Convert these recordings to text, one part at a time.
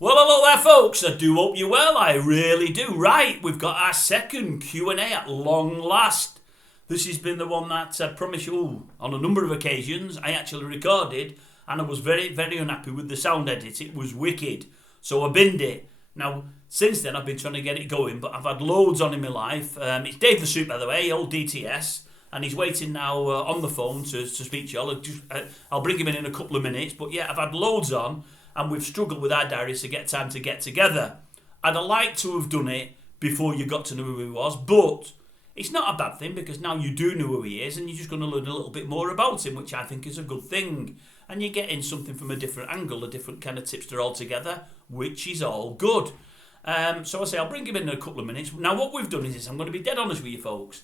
Well, hello there, folks. I do hope you're well. I really do. Right, we've got our second Q&A at long last. This has been the one that I promise you, on a number of occasions, I actually recorded, and I was very, very unhappy with the sound edit. It was wicked, so I binned it. Now, since then, I've been trying to get it going, but I've had loads on in my life. It's Dave the Soup, by the way, old DTS, and he's waiting now on the phone to speak to you. I'll bring him in a couple of minutes, but yeah, I've had loads on, and we've struggled with our diaries to get time to get together. I'd have liked to have done it before you got to know who he was, but it's not a bad thing because now you do know who he is and you're just going to learn a little bit more about him, which I think is a good thing. And you're getting something from a different angle, a different kind of tipster altogether, which is all good. So I say I'll bring him in a couple of minutes. Now what we've done is this, I'm going to be dead honest with you folks.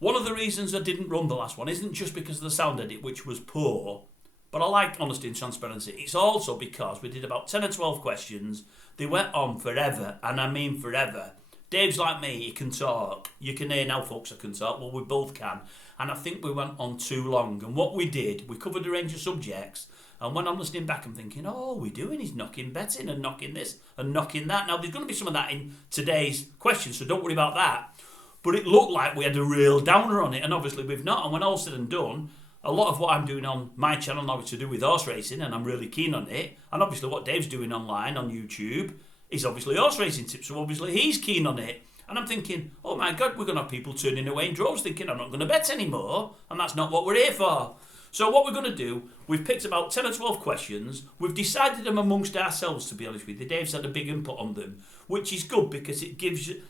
One of the reasons I didn't run the last one isn't just because of the sound edit, which was poor, but I like honesty and transparency. It's also because we did about 10 or 12 questions. They went on forever, and I mean forever. Dave's like me, he can talk. You can hear now, folks, I can talk. Well, we both can. And I think we went on too long. And what we did, we covered a range of subjects. And when I'm listening back, I'm thinking, oh, all we're doing is knocking betting and knocking this and knocking that. Now, there's going to be some of that in today's questions, so don't worry about that. But it looked like we had a real downer on it, and obviously we've not. And when all's said and done, a lot of what I'm doing on my channel now is to do with horse racing, and I'm really keen on it. And obviously what Dave's doing online on YouTube is obviously horse racing tips, so obviously he's keen on it. And I'm thinking, oh my God, we're going to have people turning away in droves thinking I'm not going to bet anymore, and that's not what we're here for. So what we're going to do, we've picked about 10 or 12 questions. We've decided them amongst ourselves, to be honest with you. Dave's had a big input on them, which is good because it gives you...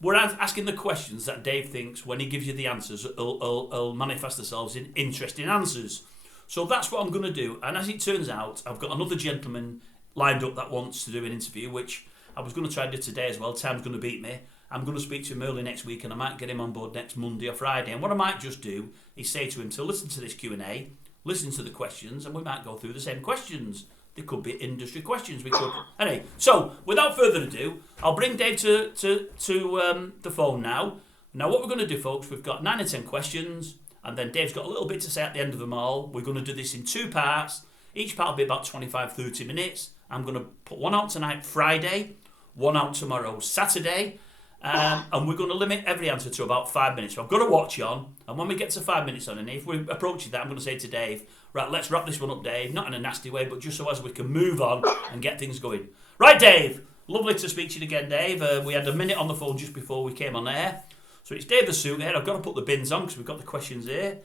We're asking the questions that Dave thinks when he gives you the answers will manifest themselves in interesting answers. So that's what I'm going to do. And as it turns out, I've got another gentleman lined up that wants to do an interview, which I was going to try to do today as well. Time's going to beat me. I'm going to speak to him early next week and I might get him on board next Monday or Friday. And what I might just do is say to him to listen to this Q&A, listen to the questions, and we might go through the same questions. They could be industry questions. We could anyway. So without further ado, I'll bring Dave to the phone now. Now what we're going to do, folks, we've got 9 or 10 questions, and then Dave's got a little bit to say at the end of them all. We're going to do this in 2 parts. Each part will be about 25-30 minutes. I'm going to put one out tonight, Friday, one out tomorrow, Saturday. And we're going to limit every answer to about 5 minutes. So I've got a watch on, and when we get to 5 minutes on, and if we're approaching that, I'm going to say to Dave, right, let's wrap this one up, Dave. Not in a nasty way, but just so as we can move on and get things going. Right, Dave. Lovely to speak to you again, Dave. We had a minute on the phone just before we came on air. So it's Dave the Suit here. I've got to put the bins on because we've got the questions here.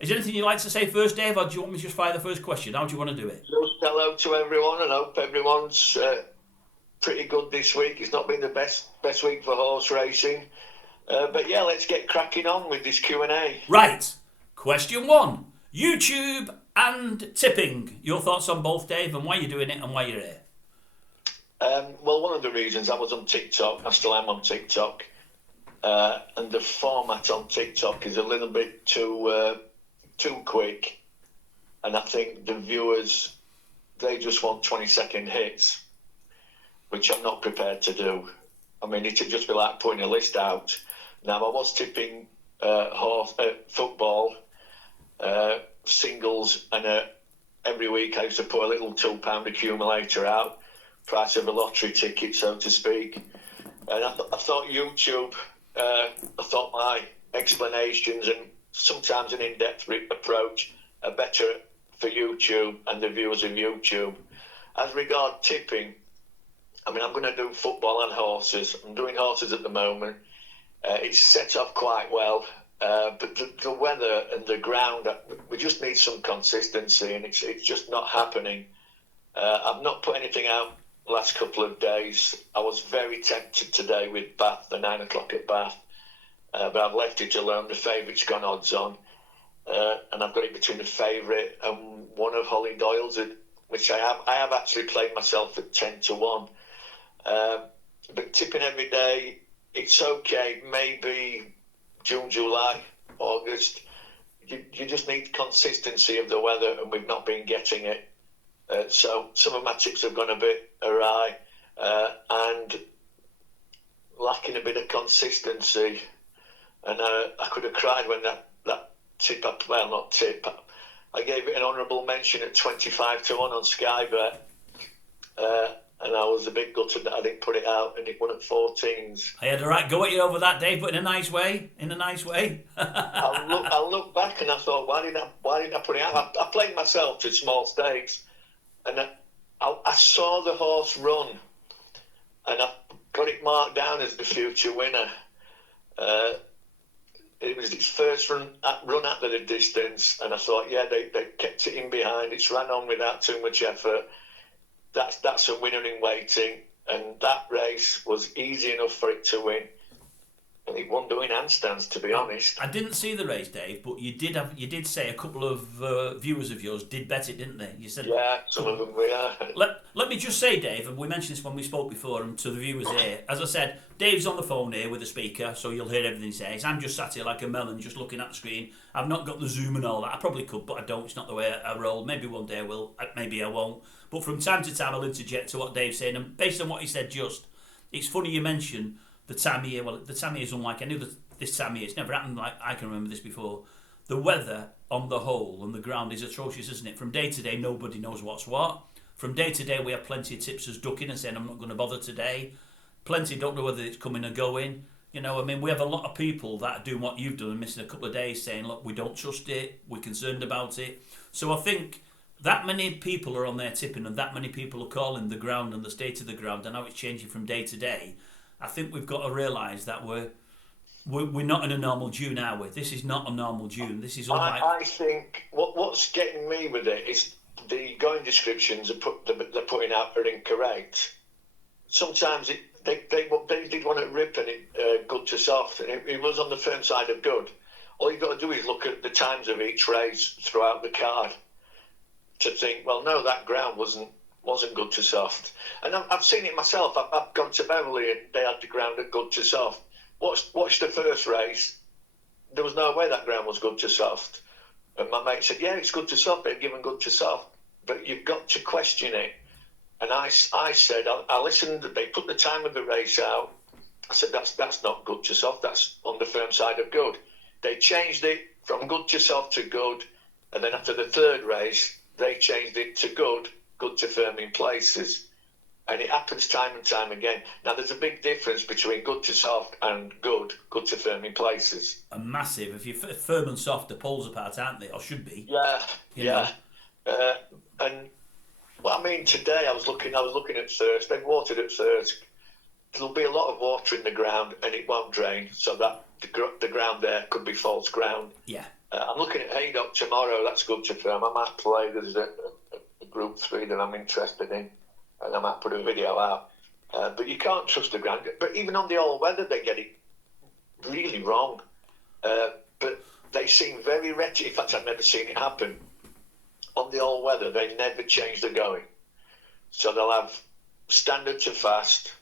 Is there anything you'd like to say first, Dave, or do you want me to just fire the first question? How do you want to do it? Just hello to everyone, and hope everyone's pretty good this week. It's not been the best week for horse racing. But yeah, let's get cracking on with this Q&A. Right. Question 1. YouTube and tipping. Your thoughts on both, Dave, and why you're doing it and why you're here? Well, one of the reasons I was on TikTok, I still am on TikTok, and the format on TikTok is a little bit too quick, and I think the viewers, they just want 20-second hits, which I'm not prepared to do. I mean, it'd just be like putting a list out. Now, I was tipping football, singles, and every week I used to put a little £2 accumulator out, price of a lottery ticket, so to speak. And I thought YouTube, I thought my explanations and sometimes an in-depth approach are better for YouTube and the viewers of YouTube. As regard tipping, I mean, I'm going to do football and horses. I'm doing horses at the moment. It's set up quite well, but the weather and the ground, we just need some consistency, and it's just not happening. I've not put anything out the last couple of days. I was very tempted today with Bath, the 9 o'clock at Bath, but I've left it alone. The favourite's gone odds on, and I've got it between the favourite and one of Holly Doyle's, which I have actually played myself at 10-1. But tipping every day, it's okay. Maybe June, July, August. You just need consistency of the weather, and we've not been getting it. So some of my tips have gone a bit awry, and lacking a bit of consistency. And I could have cried when that tip, well, not tip, I gave it an honourable mention at 25-1 on Sky Bet. And I was a bit gutted that I didn't put it out, and it won at 14s. I had a right go at you over that, Dave, but in a nice way. I look back and I thought, why didn't I put it out? I played myself to small stakes, and I saw the horse run, and I got it marked down as the future winner. It was its first run at the distance, and I thought, yeah, they kept it in behind. It's ran on without too much effort. That's a winner in waiting, and that race was easy enough for it to win. And it won doing handstands, to be honest. I didn't see the race, Dave, but you did say a couple of viewers of yours did bet it, didn't they? You said, yeah, some of them we are. Let me just say, Dave, and we mentioned this when we spoke before, and to the viewers here, as I said, Dave's on the phone here with the speaker, so you'll hear everything he says. I'm just sat here like a melon, just looking at the screen. I've not got the zoom and all that. I probably could, but I don't. It's not the way I roll. Maybe one day I will. Maybe I won't. But from time to time, I'll interject to what Dave's saying, and based on what he said, it's funny you mention the time of year. Well, the time of year is unlike any other. This time of year, it's never happened like I can remember this before. The weather on the whole and the ground is atrocious, isn't it? From day to day, nobody knows what's what. From day to day, we have plenty of tipsters ducking and saying, I'm not going to bother today. Plenty don't know whether it's coming or going. You know, I mean, we have a lot of people that are doing what you've done and missing a couple of days saying, look, we don't trust it, we're concerned about it. So I think that many people are on there tipping and that many people are calling the ground and the state of the ground and how it's changing from day to day. I think we've got to realise that we're not in a normal June, are we? This is not a normal June. This is unlike... I think what's getting me with it is the going descriptions they're putting out are incorrect. Sometimes they did one at Rip and it good to soft, and it was on the firm side of good. All you've got to do is look at the times of each race throughout the card to think, well, no, that ground wasn't good to soft. And I've seen it myself. I've gone to Beverley and they had the ground at good to soft. Watch the first race. There was no way that ground was good to soft. And my mate said, yeah, it's good to soft. They've given good to soft. But you've got to question it. And I said, I listened. They put the time of the race out. I said, that's not good to soft. That's on the firm side of good. They changed it from good to soft to good. And then after the third race, they changed it to good to firm in places. And it happens time and time again. Now, there's a big difference between good to soft and good to firm in places. A massive. If you're firm and soft, the poles apart, aren't they? Or should be. Yeah. And, well, I mean, today I was looking at Thirsk. They've watered at Thirsk. There'll be a lot of water in the ground and it won't drain. So that the ground there could be false ground. Yeah. I'm looking at Haydock tomorrow. That's good to firm. I might play. There's a Group 3 that I'm interested in. And I might put a video out. But you can't trust the ground. But even on the all weather, they get it really wrong. But they seem very wretched. In fact, I've never seen it happen. On the all weather, they never change the going. So they'll have standard to fast,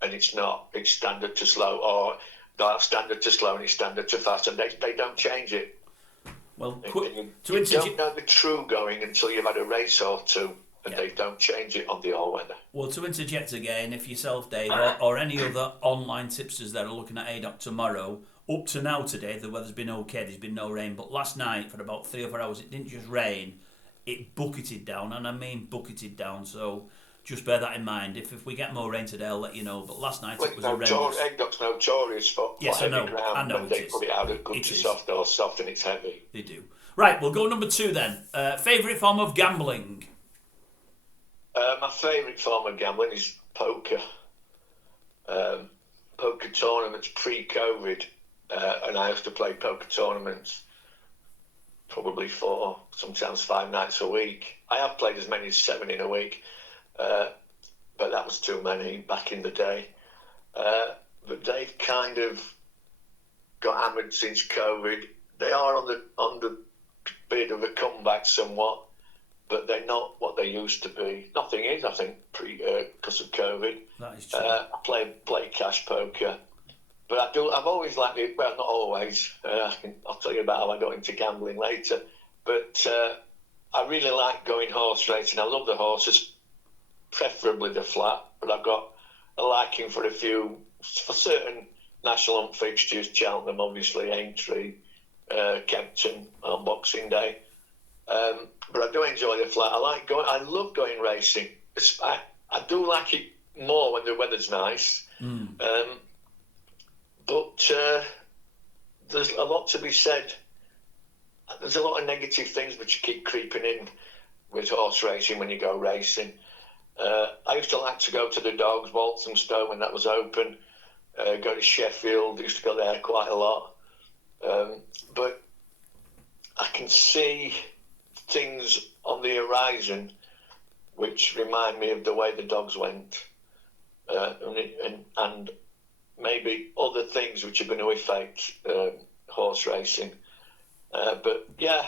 and it's not. It's standard to slow. Or they'll have standard to slow and it's standard to fast. And they don't change it. Well, you don't know the true going until you've had a race or two. And they don't change it on the all-weather. Well, to interject again, if yourself, Dave, or any other online tipsters that are looking at Haydock tomorrow, up to now today, the weather's been okay, there's been no rain, but last night, for about 3 or 4 hours, it didn't just rain, it bucketed down, and I mean bucketed down, so just bear that in mind. If we get more rain today, I'll let you know, but last night it was horrendous. Haydock's notorious for heavy ground when they put it out at good to soft or soft and it's heavy. They do. Right, we'll go number 2 then. Favourite form of gambling? My favourite form of gambling is poker. Poker tournaments pre-COVID, and I used to play poker tournaments probably 4, sometimes 5 nights a week. I have played as many as 7 in a week, but that was too many back in the day. But they've kind of got hammered since COVID. They are on the bit of a comeback somewhat. But they're not what they used to be. Nothing is, I think, because of COVID. That is true. I play cash poker, but I've always liked it. Well, not always. I'll tell you about how I got into gambling later. But I really like going horse racing. I love the horses, preferably the flat. But I've got a liking for certain national hunt fixtures. Cheltenham, obviously, Aintree, Kempton on Boxing Day. But I do enjoy the flat. I love going racing. I do do like it more when the weather's nice. But there's a lot to be said. There's a lot of negative things which keep creeping in with horse racing when you go racing. I used to like to go to the Dogs, Walthamstow, when that was open. Go to Sheffield, used to go there quite a lot. But I can see things on the horizon which remind me of the way the Dogs went. And maybe other things which are going to affect horse racing. But yeah,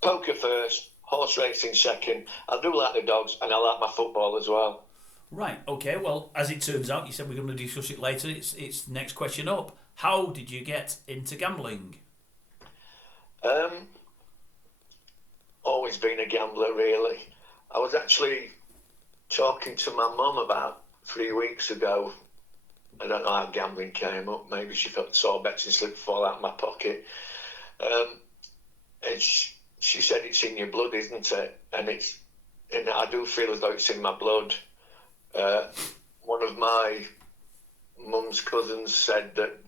poker first, horse racing second. I do like the Dogs, and I like my football as well. Right, okay, well, as it turns out, you said we're going to discuss it later. It's next question up. How did you get into gambling? Always been a gambler, really. I was actually talking to my mum about 3 weeks ago. I don't know how gambling came up. Maybe she saw a betting slip fall out of my pocket. And she said it's in your blood, isn't it? And I do feel as though it's in my blood. One of my mum's cousins said that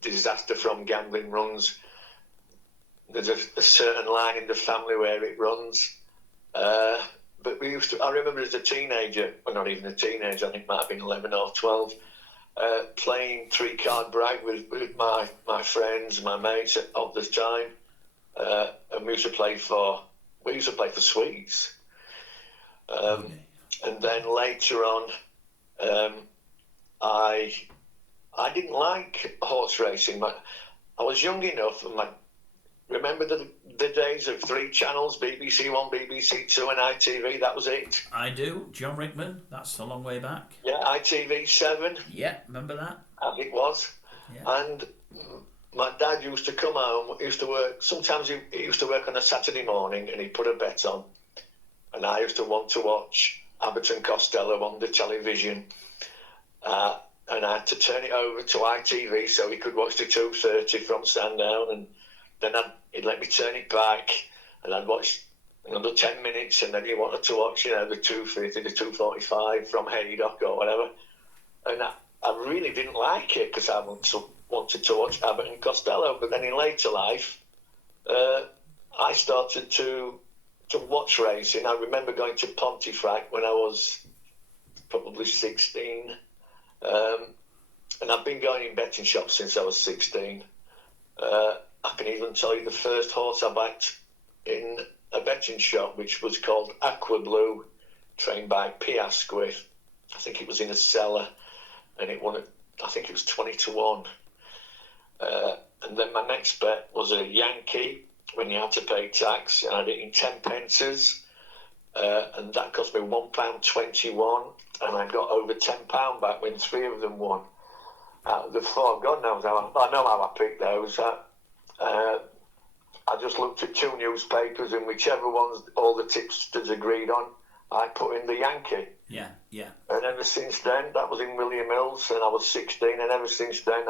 disaster from gambling runs. There's a certain line in the family where it runs. But I remember as a teenager, well, not even a teenager, I think it might have been 11 or 12, playing three-card brag with my friends, my mates of the time. And we used to play for sweets. And then later on, I didn't like horse racing. I was young enough, and remember the days of 3 channels, BBC One, BBC Two, and ITV. That was it. I do. John Rickman. That's a long way back. Yeah, ITV 7. Yeah, remember that? As it was. Yeah. And my dad used to come home. He used to work. Sometimes he used to work on a Saturday morning, and he'd put a bet on. And I used to want to watch Abbott and Costello on the television. And I had to turn it over to ITV so he could watch the 2:30 from Sandown, and then he'd let me turn it back, and I'd watch another 10 minutes, and then he wanted to watch, the 2:30, the 2:45 from Haydock or whatever. And I really didn't like it because I wanted to watch Abbott and Costello. But then in later life, I started to watch racing. I remember going to Pontefract when I was probably 16. And I've been going in betting shops since I was 16. I can even tell you the first horse I backed in a betting shop, which was called Aqua Blue, trained by P. Asquith. I think it was in a cellar, and it won, I think it was 20-1. And then my next bet was a Yankee, when you had to pay tax, and I did it in 10 pences, and that cost me £1.21, and I got over £10 back when 3 of them won. Out of the 4, God knows how I know how I picked those. I just looked at 2 newspapers, and whichever ones all the tipsters agreed on, I put in the Yankee. Yeah. And ever since then, that was in William Hills, and I was 16, and ever since then,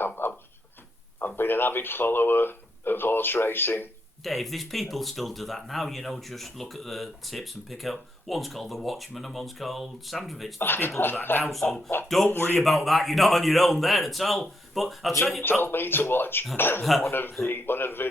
I've been an avid follower of horse racing. Dave, these people still do that now, just look at the tips and pick out. One's called the Watchman and one's called Sandrovich. These people do that now, so don't worry about that. You're not on your own there at all. But I'll tell you. You told me to watch one of the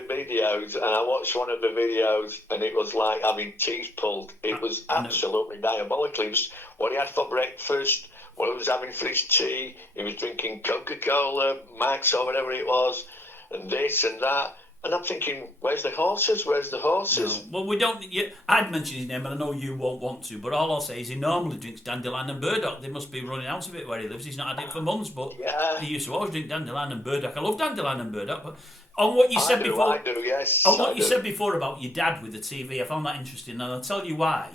videos, and I watched one of the videos, and it was like having teeth pulled. It was absolutely diabolical. It was what he had for breakfast, what he was having for his tea. He was drinking Coca-Cola, Max, or whatever it was, and this and that. And I'm thinking, where's the horses? No. Well, we don't. I'd mention his name, and I know you won't want to, but all I'll say is he normally drinks Dandelion and Burdock. They must be running out of it where he lives. He's not had it for months, but he used to always drink Dandelion and Burdock. I love Dandelion and Burdock, but on what you said before, I do, yes. On what you said before about your dad with the TV, I found that interesting, and I'll tell you why.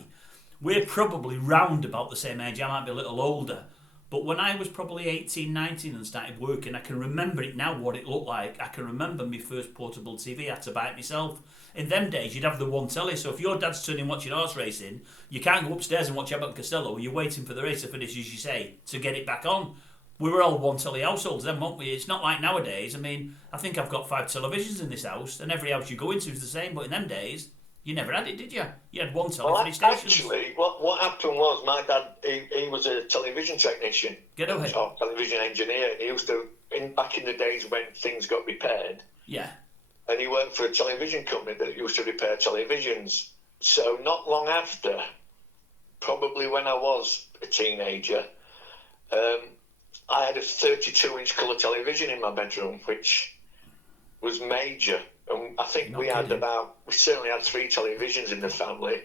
We're probably round about the same age. I might be a little older. But when I was probably 18, 19 and started working, I can remember it now, what it looked like. I can remember my first portable TV. I had to buy it myself. In them days, you'd have the one telly. So if your dad's turning watching horse racing, you can't go upstairs and watch Abbott and Costello. You're waiting for the race to finish, as you say, to get it back on. We were all one telly households then, weren't we? It's not like nowadays. I mean, I think I've got 5 televisions in this house, and every house you go into is the same. But in them days, You never had it, did you? You had one telly Well, for the stations. actually, what happened was my dad, he was a television technician. Get away. Or television engineer. He used to, back in the days when things got repaired, Yeah. and he worked for a television company that used to repair televisions. So not long after, probably when I was a teenager, I had a 32-inch colour television in my bedroom, which was major. And I think we certainly had 3 televisions in the family,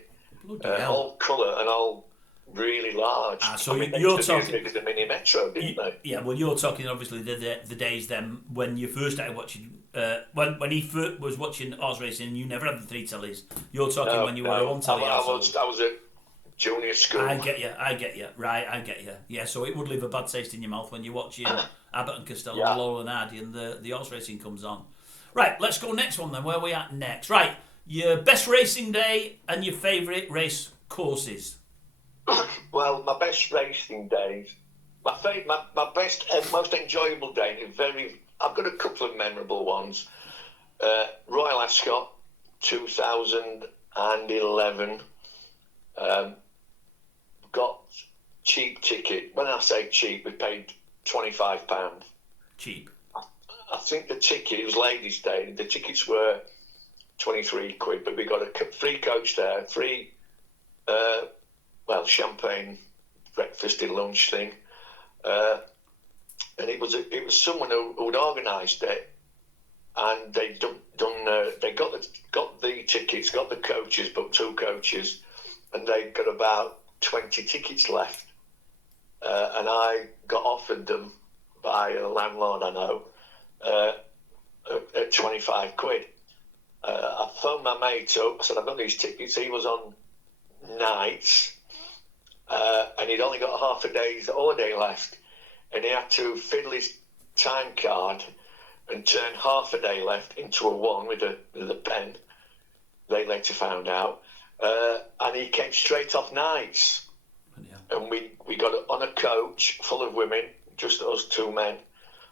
all colour and all really large. So I mean, they you're used to be talking as big as the Mini Metro, didn't they? Yeah, well, you're talking obviously the days then when you first started watching. When he first was watching horse racing, you never had the 3 tellies. You're talking when you were a 1 telly. I was at junior school. I get you. Right, I get you. Yeah, so it would leave a bad taste in your mouth when you're watching Abbott and Costello and Laurel and Hardy and the horse racing comes on. Right, let's go next one then. Where are we at next? Right, your best racing day and your favourite race courses. Well, my best racing days, my best and most enjoyable day. I've got a couple of memorable ones. Royal Ascot, 2011. Got cheap ticket. When I say cheap, we paid £25. Cheap. I think the ticket, it was Ladies' Day, the tickets were 23 quid, but we got a free coach there, free, champagne breakfast and lunch thing. And it was someone who'd organised it, and they got the tickets, got the coaches, booked 2 coaches, and they got about 20 tickets left. And I got offered them by a landlord I know, at 25 quid. I phoned my mate up. I said, I've got these tickets. He was on nights, and he'd only got half a day's holiday left, and he had to fiddle his time card and turn half a day left into a 1 with a pen. They later found out, and he came straight off nights. Yeah. And we got on a coach full of women, just us 2 men,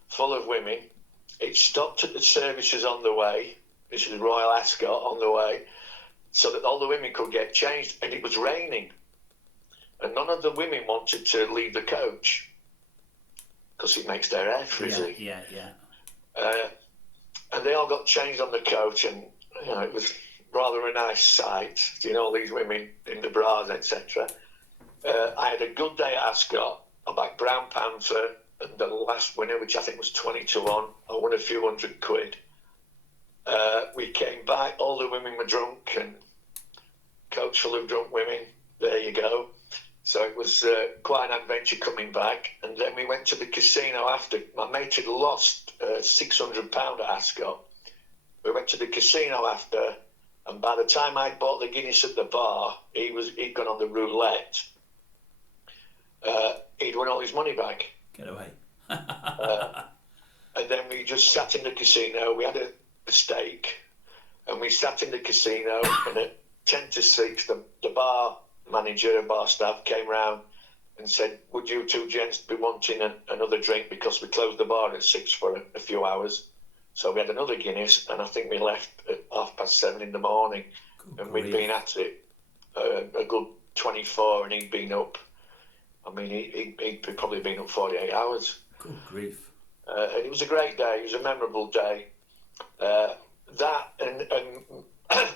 full of women. It stopped at the services on the way. This is Royal Ascot on the way, so that all the women could get changed. And it was raining, and none of the women wanted to leave the coach because it makes their hair frizzy. Yeah. And they all got changed on the coach, and it was rather a nice sight. All these women in the bras, etc. I had a good day at Ascot. I backed Brown Panther. And the last winner, which I think was 20-1, I won a few £100. We came back, all the women were drunk, and coach full of drunk women. There you go. So it was quite an adventure coming back. And then we went to the casino after. My mate had lost £600 at Ascot. We went to the casino after, and by the time I'd bought the Guinness at the bar, he'd gone on the roulette. He'd won all his money back. Get away. And then we just sat in the casino. We had a steak, and we sat in the casino, and at 10 to 6, the bar manager and bar staff came round and said, would you 2 gents be wanting another drink, because we closed the bar at 6 for a few hours. So we had another Guinness, and I think we left at 7:30 in the morning. And we'd been at it a good 24, and he'd been up. I mean, he'd probably been up 48 hours. Good grief. And it was a great day. It was a memorable day. That and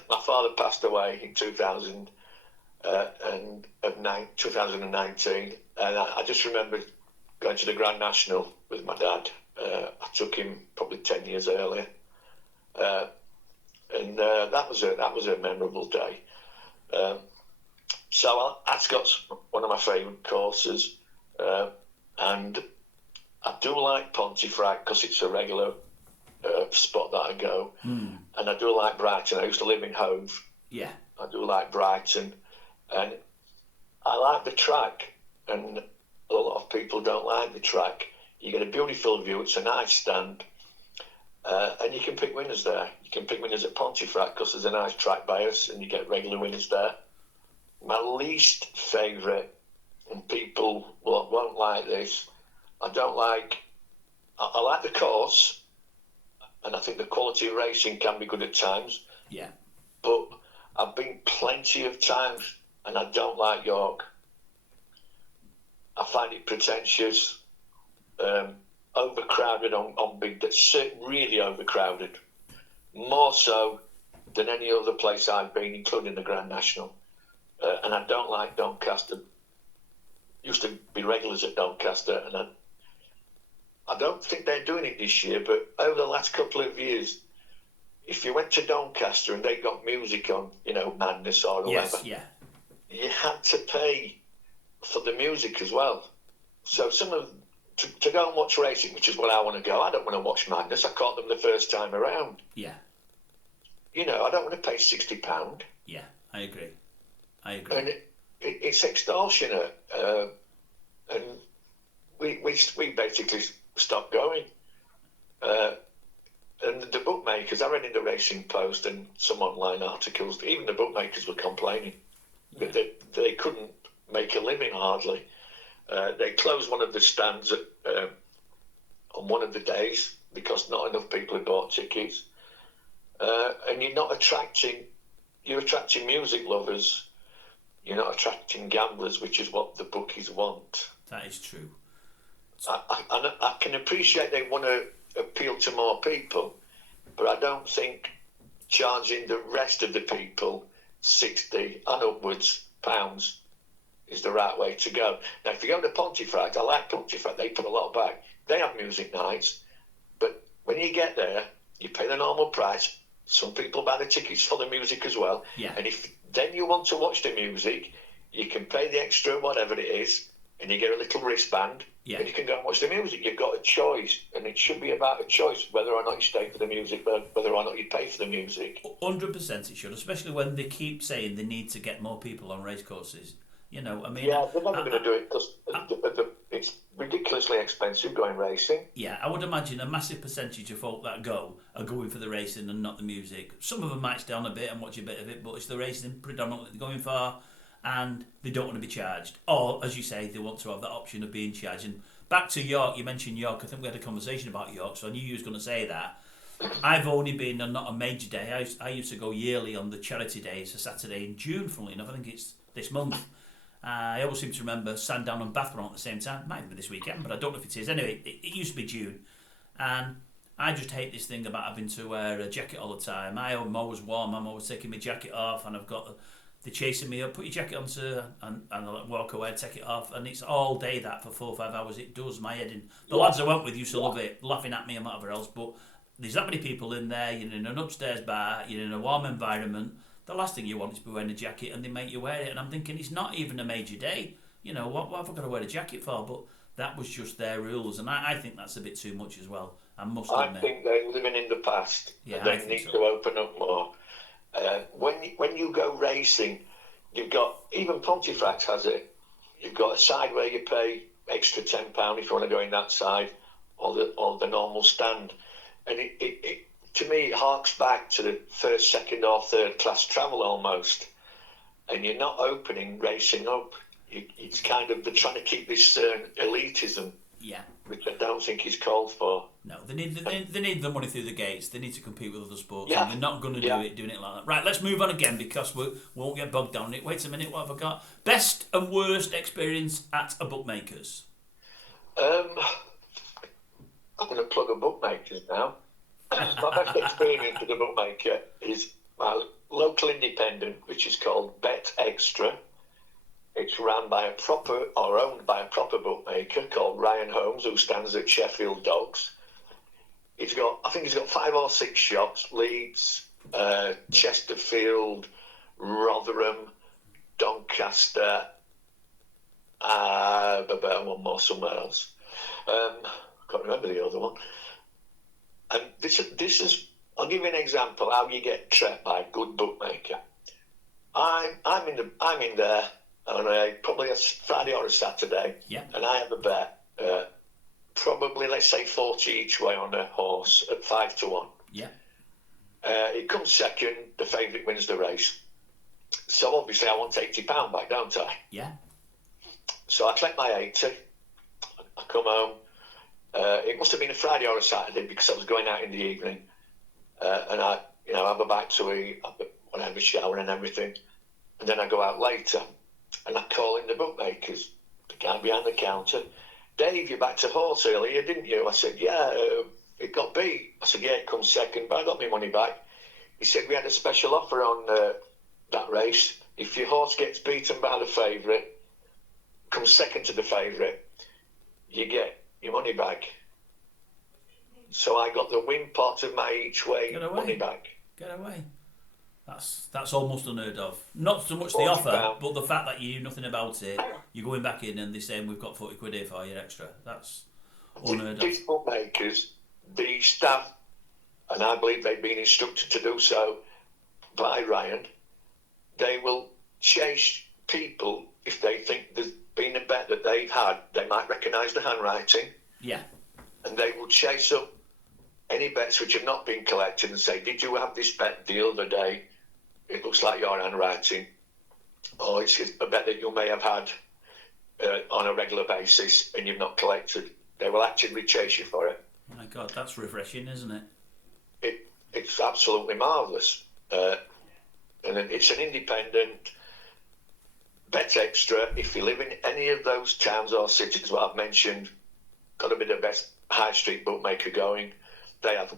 my father passed away in 2019, and I just remember going to the Grand National with my dad. I took him probably 10 years earlier, and that was a memorable day. So Ascot's one of my favourite courses, and I do like Pontefract because it's a regular spot that I go, and I do like Brighton. I used to live in Hove. Yeah. I do like Brighton, and I like the track, and a lot of people don't like the track. You get a beautiful view, it's a nice stand, and you can pick winners there. You can pick winners at Pontefract because there's a nice track by us, and you get regular winners there. My least favourite, and people won't like this, I like the course, and I think the quality of racing can be good at times. Yeah. But I've been plenty of times, and I don't like York. I find it pretentious, overcrowded on big days, really overcrowded, more so than any other place I've been, including the Grand National. And I don't like Doncaster. Used to be regulars at Doncaster, and I don't think they're doing it this year, but over the last couple of years, if you went to Doncaster and they got music on, Madness or whatever, you had to pay for the music as well. So to go and watch racing, which is what I want to go, I don't want to watch Madness. I caught them the first time around. Yeah. I don't want to pay £60. Yeah, I agree. And it's extortionate. And we basically stopped going. And the bookmakers, I read in the Racing Post and some online articles, even the bookmakers were complaining that they couldn't make a living hardly. They closed one of the stands on one of the days because not enough people had bought tickets. And you're attracting music lovers. You're not attracting gamblers, which is what the bookies want. That is true. I can appreciate they want to appeal to more people, but I don't think charging the rest of the people £60 and upwards pounds is the right way to go. Now, if you go to Pontefract, I like Pontefract, they put a lot back. They have music nights, but when you get there, you pay the normal price. Some people buy the tickets for the music as well. Yeah. And if then you want to watch the music, you can pay the extra, whatever it is, and you get a little wristband, and you can go and watch the music. You've got a choice, and it should be about a choice, whether or not you stay for the music, whether or not you pay for the music. 100% it should, especially when they keep saying they need to get more people on racecourses. Yeah, they're never going to do it because it's ridiculously expensive going racing. Yeah, I would imagine a massive percentage of folk that go are going for the racing and not the music. Some of them might stay on a bit and watch a bit of it, but it's the racing predominantly they're going for, and they don't want to be charged. Or, as you say, they want to have that option of being charged. And back to York, you mentioned York. I think we had a conversation about York, so I knew you was going to say that. I've only been on not a major day. I used to go yearly on the charity day. It's a Saturday in June, funnily enough. I think it's this month. I always seem to remember Sandown and Bath were on at the same time. It might be this weekend, but I don't know if it is. Anyway, it used to be June. And I just hate this thing about having to wear a jacket all the time. I'm always warm. I'm always taking my jacket off, and I've got the chasing me up. Put your jacket on, sir, and I'll walk away, take it off. And it's all day that for 4 or 5 hours. It does my head in. The lads I went with used to love it, laughing at me and whatever else. But there's that many people in there. You're in an upstairs bar. You're in a warm environment. The last thing you want is to be wearing a jacket and they make you wear it. And I'm thinking, it's not even a major day. What have I got to wear a jacket for? But that was just their rules. And I think that's a bit too much as well. I must admit. I think they're living in the past. Yeah, they need to open up more. When you go racing, you've got, even Pontefract has it, you've got a side where you pay extra £10 if you want to go in that side, or the normal stand. And it to me, it harks back to the first, second or third class travel almost. And you're not opening racing up. It's kind of, they're trying to keep this elitism, which I don't think is called for. No, they need the money through the gates. They need to compete with other sports. Yeah. And they're not going to doing it like that. Right, let's move on again because we won't get bogged down in it. Wait a minute, what have I got? Best and worst experience at a bookmaker's? I'm going to plug a bookmaker's now. My best experience with a bookmaker is my local independent, which is called Bet Extra. It's run by owned by a proper bookmaker called Ryan Holmes, who stands at Sheffield Dogs. I think he's got 5 or 6 shops: Leeds, Chesterfield, Rotherham, Doncaster, one more somewhere else. Can't remember the other one. And this is, I'll give you an example how you get trapped by a good bookmaker. I'm in there on probably a Friday or a Saturday, and I have a bet, probably let's say 40 each way on a horse at 5 to 1. Yeah. It comes second, the favourite wins the race. So obviously I want £80 back, don't I? Yeah. So I collect my 80. I come home. It must have been a Friday or a Saturday because I was going out in the evening, and I have a bite to eat, what I have a shower and everything. And then I go out later and I call in the bookmakers, the guy behind the counter. Dave, you backed a horse earlier, didn't you? I said, yeah, it got beat. I said, yeah, it comes second, but I got my money back. He said, we had a special offer on that race. If your horse gets beaten by the favourite, comes second to the favourite, you get your money back. So I got the win part of my each way money back. Get away. That's almost unheard of. Not so much the £40, offer, but the fact that you knew nothing about it. You're going back in and they're saying we've got 40 quid here for you extra. That's unheard of. These bookmakers, the staff, and I believe they've been instructed to do so by Ryan, they will chase people if they think there's been a bet that they've had. They might recognise the handwriting. Yeah. And they will chase up any bets which have not been collected and say, did you have this bet the other day? It looks like your handwriting. Or it's a bet that you may have had on a regular basis and you've not collected. They will actively chase you for it. Oh my God, that's refreshing, isn't it? It's absolutely marvellous. And it's an independent bet extra. If you live in any of those towns or cities what I've mentioned, got to be the best high street bookmaker going. They have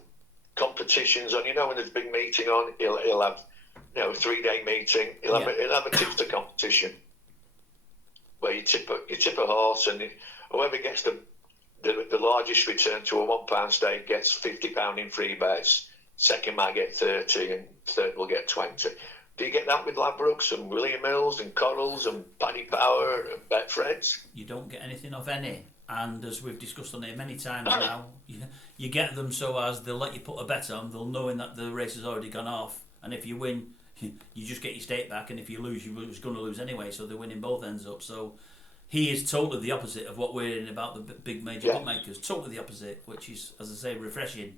competitions on, when there's a big meeting on, he'll have a 3-day meeting. He'll have a tipster competition where you tip a horse, and whoever gets the largest return to a £1 stake gets £50 in free bets. Second might get 30, and third will get 20. Do you get that with Ladbrokes and William Mills and Corals and Paddy Power and Betfreds? You don't get anything off any. And as we've discussed on here many times now, you get them so as they'll let you put a bet on, they'll knowing that the race has already gone off, and if you win, you just get your stake back, and if you lose, you was going to lose anyway, so they're winning both ends up. So he is totally the opposite of what we're hearing about the big major bookmakers, totally the opposite, which is, as I say, refreshing,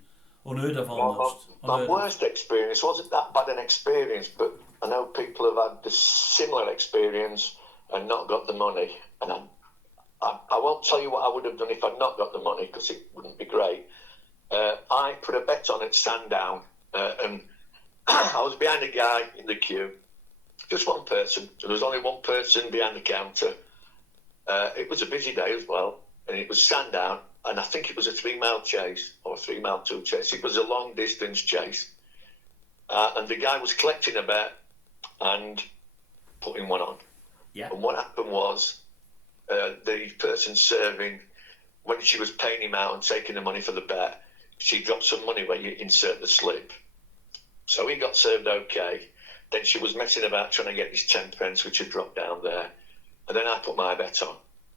unheard of almost. My worst experience wasn't that bad an experience, but I know people have had the similar experience and not got the money, and I won't tell you what I would have done if I'd not got the money, because it wouldn't be great. I put a bet on at Sandown, and I was behind a guy in the queue, just one person. There was only one person behind the counter. It was a busy day as well, and it was Sandown, and I think it was a 3-mile chase, or a 3-mile 2 chase. It was a long-distance chase. And the guy was collecting a bet and putting one on. Yeah. And what happened was, the person serving, when she was paying him out and taking the money for the bet, she dropped some money where you insert the slip. So he got served okay. Then she was messing about trying to get this 10 pence which had dropped down there. And then I put my bet on.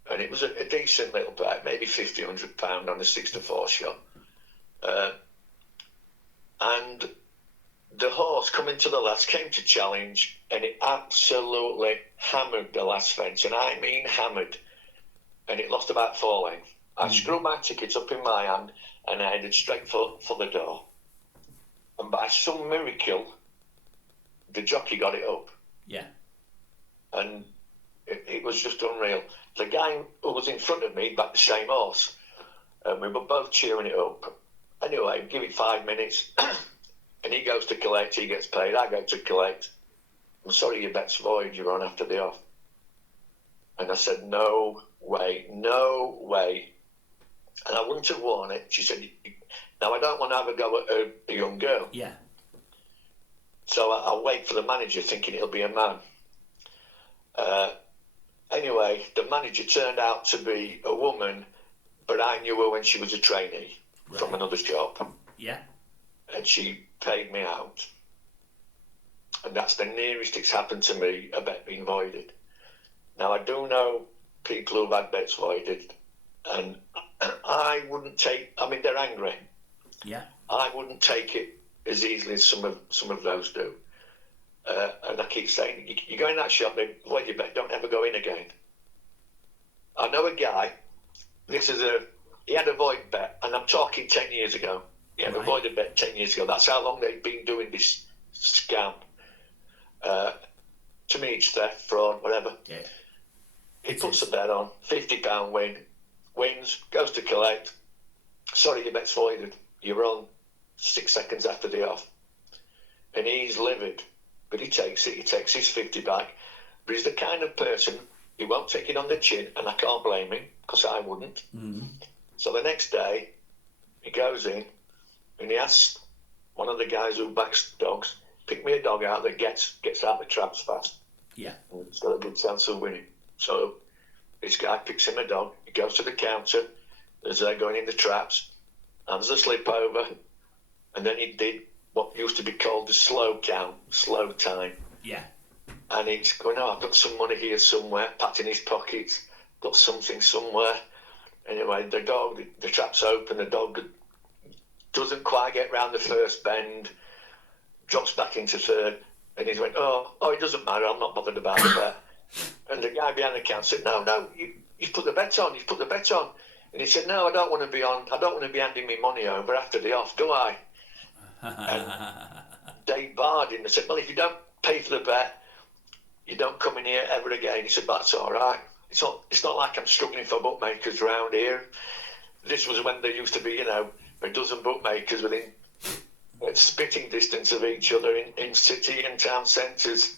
And it was a decent little bet, maybe £50, £100 on a 6-4 shot. And the horse coming to the last came to challenge, and it absolutely hammered the last fence, and I mean hammered, and it lost about 4 lengths. I screwed my tickets up in my hand and I headed straight for the door. And by some miracle, the jockey got it up. Yeah. And it was just unreal. The guy who was in front of me backed the same horse, and we were both cheering it up. Anyway, give it 5 minutes. And he goes to collect, he gets paid, I go to collect. I'm sorry, your bet's void, you're on after the off. And I said, no way. And I wouldn't have worn it. She said, now I don't want to have a go at a young girl. Yeah. So I'll wait for the manager thinking it'll be a man. Anyway, the manager turned out to be a woman, but I knew her when she was a trainee from another shop. Yeah. And she paid me out. And that's the nearest it's happened to me, a bet being voided. Now, I do know people who've had bets voided, and I wouldn't take, they're angry. Yeah. I wouldn't take it as easily as some of those do. And I keep saying, you go in that shop, they void your bet, don't ever go in again. I know a guy, he had a void bet, and I'm talking 10 years ago. He had a voided bet 10 years ago. That's how long they've been doing this scam. To me, it's theft, fraud, whatever. Yeah. He puts a bet on, £50 wins, goes to collect. Sorry, your bet's voided. You're on 6 seconds after the off. And he's livid. but he takes it. He takes his 50 back. But he's the kind of person, he won't take it on the chin, and I can't blame him, because I wouldn't. So the next day, he goes in, and he asks one of the guys who backs dogs, pick me a dog out that gets out the traps fast. Yeah. And it's got a good chance of winning. So this guy picks him a dog, he goes to the counter, as they're going in the traps, hands the slip over, and then he did what used to be called the slow count, slow time. Yeah. And he's going, I've got some money here somewhere, patting his pockets, got something somewhere. Anyway, the trap's open, the dog doesn't quite get round the first bend, drops back into third, and he went, oh, it doesn't matter, I'm not bothered about the bet. And the guy behind the counter said, no, you've put the bet on. And he said, no, I don't want to be handing me money over after the off, do I? And Dave barred him and said, well, if you don't pay for the bet, you don't come in here ever again. He said, that's all right. It's not like I'm struggling for bookmakers around here. This was when there used to be, a dozen bookmakers within spitting distance of each other in city and town centres.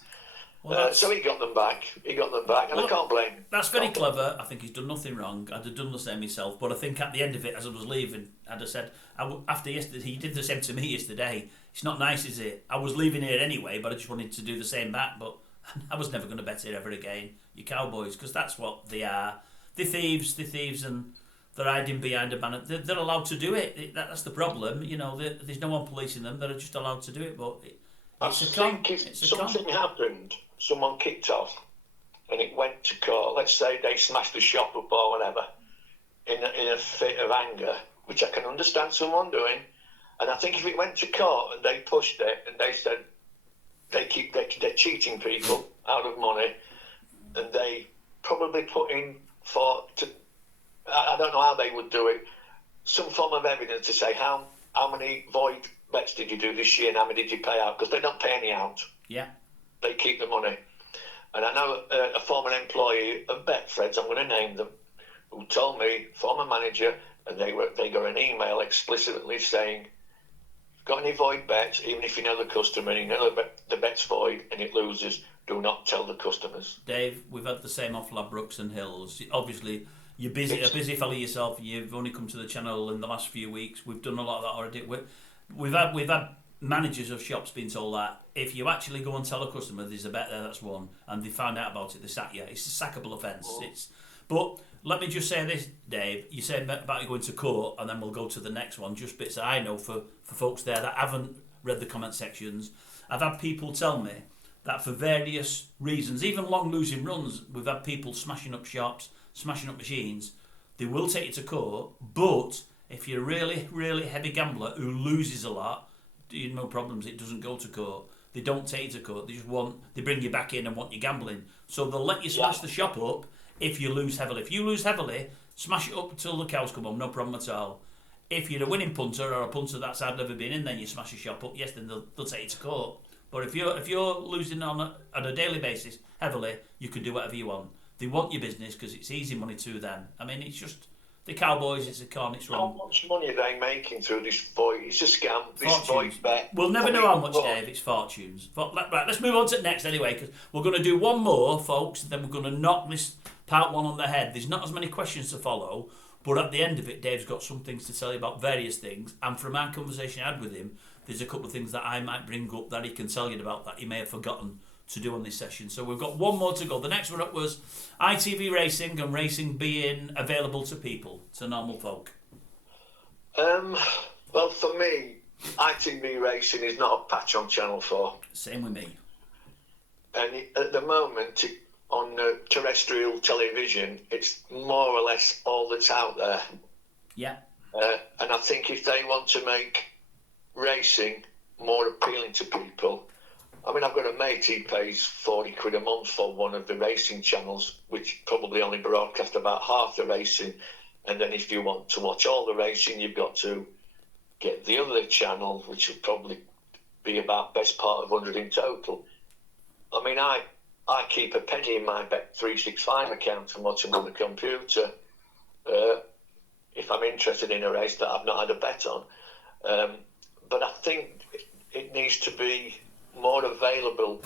Well, so he got them back, and I can't blame him. That's very clever. I think he's done nothing wrong. I'd have done the same myself, but I think at the end of it, as I was leaving, I'd have said, after yesterday, he did the same to me yesterday. It's not nice, is it? I was leaving here anyway, but I just wanted to do the same back, but I was never going to bet here ever again. You cowboys, because that's what they are. They're thieves, and they're hiding behind a banner. They're allowed to do it. That's the problem. There's no one policing them. They're just allowed to do it, but it's a con. If something happened, someone kicked off, and it went to court. Let's say they smashed the shop up or whatever, in a fit of anger, which I can understand someone doing. And I think if it went to court and they pushed it and they said they're cheating people out of money, and they probably put in I don't know how they would do it, some form of evidence to say how many void bets did you do this year and how many did you pay out, because they don't pay any out. Yeah. They keep the money. And I know a former employee of Betfred's, I'm going to name them, who told me, former manager, and they got an email explicitly saying, got any void bets, even if you know the customer and you know the bet's void and it loses, do not tell the customers. We've had the same off Ladbrokes and Hills. Obviously, you're busy, a busy fella yourself. You've only come to the channel in the last few weeks. We've done a lot of that already. We've had managers of shops being told that if you actually go and tell a customer there's a bet there that's won and they find out about it, they sack you. It's a sackable offence. But let me just say this, Dave. You said about you going to court, and then we'll go to the next one. Just bits that I know for folks there that haven't read the comment sections. I've had people tell me that for various reasons, even long losing runs, we've had people smashing up shops, smashing up machines. They will take you to court, but if you're a really, really heavy gambler who loses a lot, no problems, it doesn't go to court. They don't take you to court. They bring you back in and want you gambling. So they'll let you smash the shop up if you lose heavily. If you lose heavily, smash it up until the cows come home, no problem at all. If you're a winning punter or a punter that's had never been in, then you smash your shop up, yes, then they'll take you to court. But if you're losing on a daily basis heavily, you can do whatever you want. They want your business because it's easy money to them. I mean, it's just the cowboys. It's a con. It's wrong. How much money are they making through this void? It's a scam. This void bet. We'll never know how much, Dave. It's fortunes. Right, let's move on to next anyway, because we're going to do one more, folks. Then we're going to knock this part one on the head. There's not as many questions to follow, but at the end of it, Dave's got some things to tell you about various things. And from our conversation I had with him, there's a couple of things that I might bring up that he can tell you about that he may have forgotten to do on this session. So we've got one more to go. The next one up was ITV Racing and racing being available to people, to normal folk. Well, for me, ITV Racing is not a patch on Channel 4. Same with me. And at the moment, on terrestrial television, it's more or less all that's out there. Yeah. And I think if they want to make racing more appealing to people, I mean, I've got a mate, he pays 40 quid a month for one of the racing channels, which probably only broadcast about half the racing. And then if you want to watch all the racing, you've got to get the other channel, which would probably be about best part of 100 in total. I mean, I keep a penny in my Bet365 account and watch them on the computer if I'm interested in a race that I've not had a bet on. But I think it needs to be more available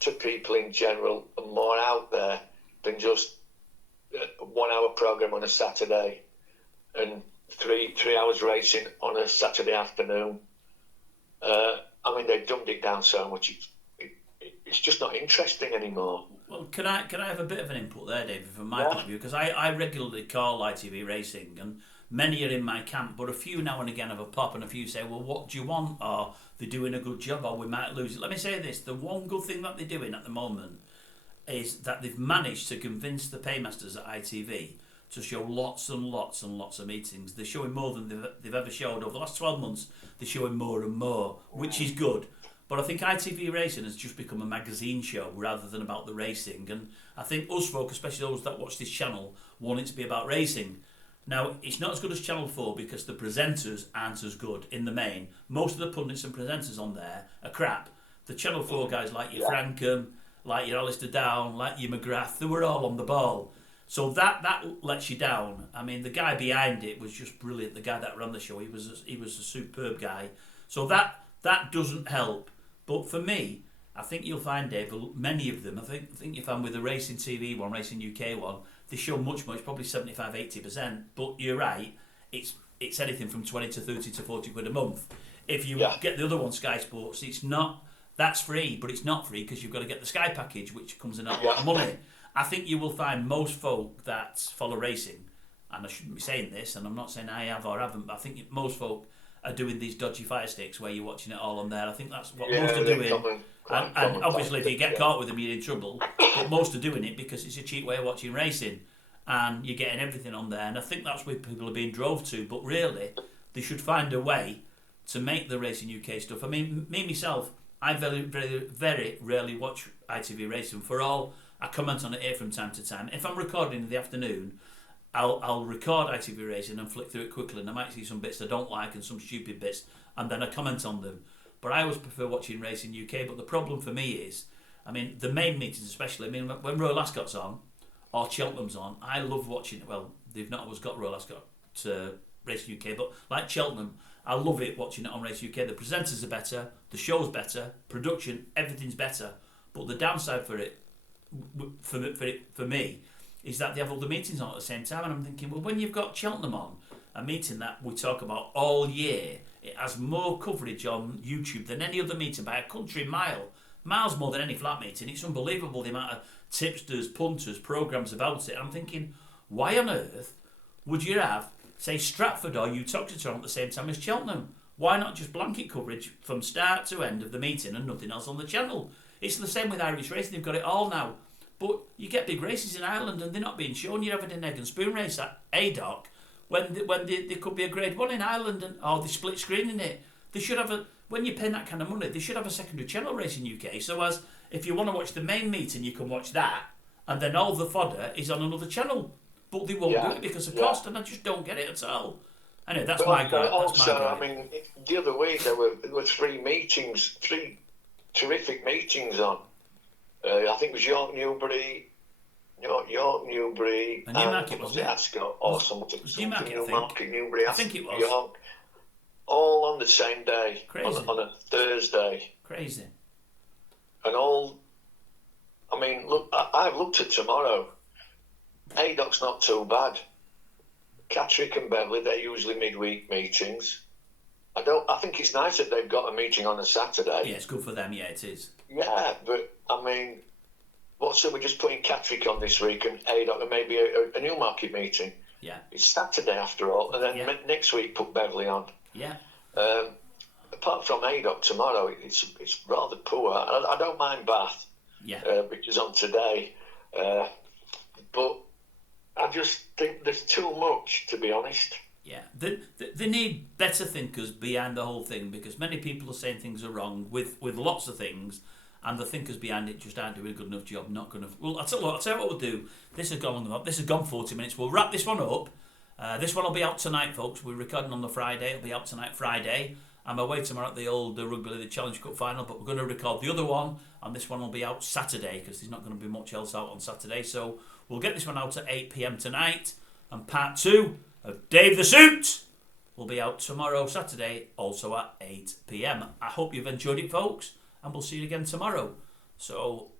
to people in general and more out there than just a 1 hour program on a Saturday and three hours racing on a Saturday afternoon. I mean, they've dumbed it down so much. It's just not interesting anymore. Well, can I have a bit of an input there, David, from my point of view? Because I regularly call ITV Racing, and many are in my camp, but a few now and again have a pop, and a few say, well, what do you want? Or they're doing a good job, or we might lose it. Let me say this, the one good thing that they're doing at the moment is that they've managed to convince the paymasters at ITV to show lots and lots and lots of meetings. They're showing more than they've ever showed over the last 12 months. They're showing more and more, which is good. But I think ITV Racing has just become a magazine show rather than about the racing. And I think us folk, especially those that watch this channel, want it to be about racing. Now, it's not as good as Channel 4 because the presenters aren't as good in the main. Most of the pundits and presenters on there are crap. The Channel 4 guys like your Frankham, like your Alistair Down, like your McGrath, they were all on the ball. So that lets you down. I mean, the guy behind it was just brilliant. The guy that ran the show, he was a superb guy. So that doesn't help. But for me, I think you'll find, Dave, many of them, I think you find with the Racing TV one, Racing UK one, they show much, probably 75-80%. But you're right, it's anything from 20 to 30 to 40 quid a month. If you get the other one, Sky Sports, that's free, but it's not free because you've got to get the Sky package, which comes in a lot of money. I think you will find most folk that follow racing, and I shouldn't be saying this, and I'm not saying I have or haven't, but I think most folk are doing these dodgy fire sticks where you're watching it all on there. I think that's what most are doing. And obviously, if you get caught with them, you're in trouble. But most are doing it because it's a cheap way of watching racing, and you're getting everything on there. And I think that's where people are being drove to. But really, they should find a way to make the Racing UK stuff. I mean, me myself, I very, very, very rarely watch ITV Racing. For all, I comment on it here from time to time. If I'm recording in the afternoon, I'll record ITV Racing and flick through it quickly, and I might see some bits I don't like and some stupid bits, and then I comment on them. But I always prefer watching Racing UK. But the problem for me is, I mean, the main meetings especially, I mean, when Royal Ascot's on, or Cheltenham's on, I love watching it. Well, they've not always got Royal Ascot to Racing UK, but like Cheltenham, I love it watching it on Racing UK. The presenters are better, the show's better, production, everything's better. But the downside for it, for me, is that they have all the meetings on at the same time, and I'm thinking, well, when you've got Cheltenham on, a meeting that we talk about all year, it has more coverage on YouTube than any other meeting by a country mile. Miles more than any flat meeting. It's unbelievable the amount of tipsters, punters, programmes about it. I'm thinking, why on earth would you have, say, Stratford or Uttoxeter on at the same time as Cheltenham? Why not just blanket coverage from start to end of the meeting and nothing else on the channel? It's the same with Irish racing. They've got it all now. But you get big races in Ireland and they're not being shown. You're having an egg and spoon race at ADOC when there could be a Grade 1 in Ireland, or they split screening it. They should have when you're paying that kind of money, they should have a secondary channel race in UK. So as if you want to watch the main meeting, you can watch that, and then all the fodder is on another channel. But they won't do it because of cost, and I just don't get it at all. Anyway, that's my gripe. I mean, the other week there were three terrific meetings on. I think it was York Newbury, and Newmarket, was it? Ascot or something. Newmarket, Newbury, I think it was. York, all on the same day. Crazy. On a Thursday. Crazy. And all, I mean, look, I've looked at tomorrow. ADOC's not too bad. Catterick and Beverley, they're usually midweek meetings. I think it's nice that they've got a meeting on a Saturday. Yeah, it's good for them. Yeah, it is. Yeah, but I mean, what's it? We're just putting Catterick on this week and ADOC and maybe a Newmarket meeting. Yeah. It's Saturday after all, and then next week put Beverley on. Yeah. Apart from ADOC tomorrow, it's rather poor. I don't mind Bath. Yeah. Which is on today, but I just think there's too much, to be honest. Yeah, they need better thinkers behind the whole thing, because many people are saying things are wrong with lots of things, and the thinkers behind it just aren't doing a good enough job. Not good enough. Well, I'll tell you what we'll do. This has gone 40 minutes. We'll wrap this one up. This one will be out tonight, folks. We're recording on the Friday. It'll be out tonight, Friday. I'm away tomorrow at the old Rugby League Challenge Cup final, but we're going to record the other one, and this one will be out Saturday, because there's not going to be much else out on Saturday. So we'll get this one out at 8 p.m. tonight, and part 2 of Dave the Suit will be out tomorrow, Saturday, also at 8 p.m. I hope you've enjoyed it, folks. and we'll see you again tomorrow. So